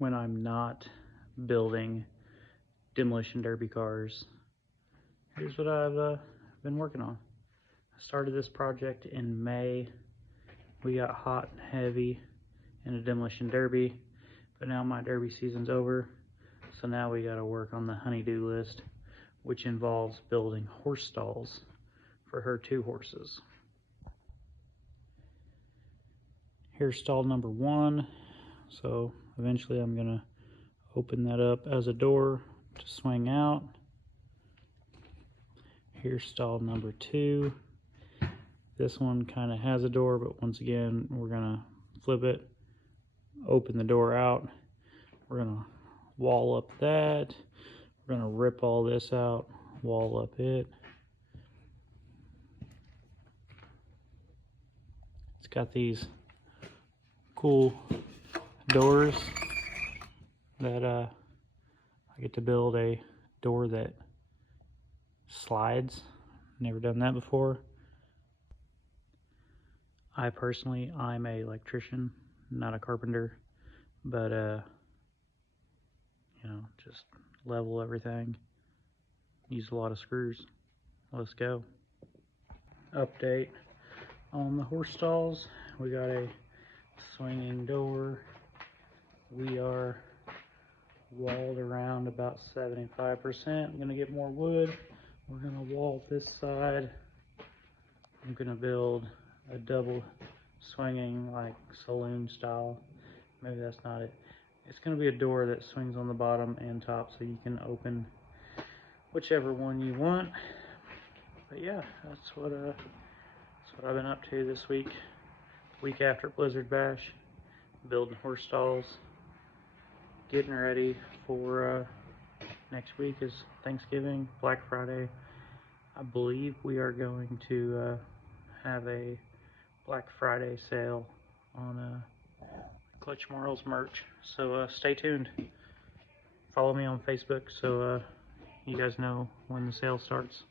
when I'm not building demolition derby cars, here's what I've been working on. I started this project in May. We got hot and heavy in a demolition derby, but now my derby season's over, so now we got to work on the honey-do list, which involves building horse stalls for her 2 horses. Here's stall number 1. So eventually I'm gonna open that up as a door to swing out. Here's stall number 2. This one kind of has a door, but once again we're gonna flip it, open the door out. We're gonna wall up that. We're gonna rip all this out, wall up it. It's got these cool doors that I get to build a door that slides. Never done that before. I'm an electrician, not a carpenter, but you know, just level everything, use a lot of screws. Let's go. Update on the horse stalls. We got a swinging door. We are walled around about 75%. I'm gonna get more wood. We're gonna wall this side. I'm gonna build a double swinging, like saloon style. Maybe that's not it. It's gonna be a door that swings on the bottom and top, so you can open whichever one you want. But yeah, that's what I've been up to this week. Week after Blizzard Bash, building horse stalls, getting ready for next week is Thanksgiving, Black Friday. I believe we are going to have a Black Friday sale on Clutch Marles merch, so stay tuned. Follow me on Facebook so you guys know when the sale starts.